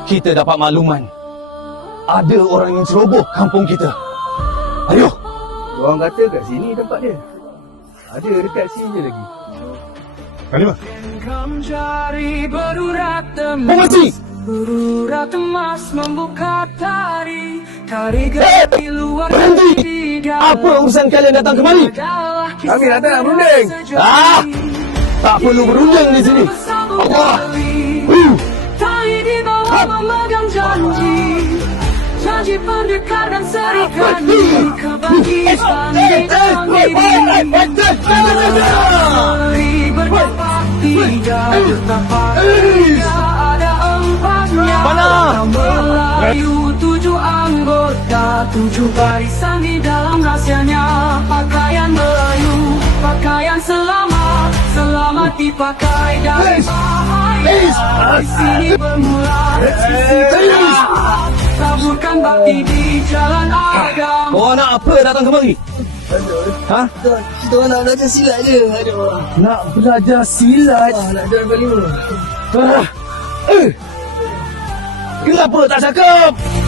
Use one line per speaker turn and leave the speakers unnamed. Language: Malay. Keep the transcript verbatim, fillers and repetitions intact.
kita dapat makluman. Ada orang yang ceroboh kampung kita. Ayo.
Orang kata kat sini tempat dia. Ada dekat sini je lagi.
Mana?
Jari berurat
Pemati!
berurat emas membuka tari tari
Eh,
di luar
berhenti! Apa urusan kalian datang kemari?
Kami datang nak berunding.
Ah! Tak perlu berunding di sini. Allah! Uh!
Tali di bawah memegang janji, janji pendekar dan serikandi, kebangkitan di dalam diri. Mari berdapat tidak bertapak, tidak ada empatnya.
Mana?
Melayu tujuh anggota, tujuh barisan di dalam rahsianya. Pakaian Melayu, pakaian selamat, selamat dipakai dari bahaya. Di sini bermula sisi jahat, taburkan bakti di jalan agama.
Kau nak apa datang kemari? Ha?
Kita orang nak belajar silat je. Aduh.
Nak belajar silat?
Ah, nak jalan kali mana?
Ah! Eh! Kenapa tak cakap?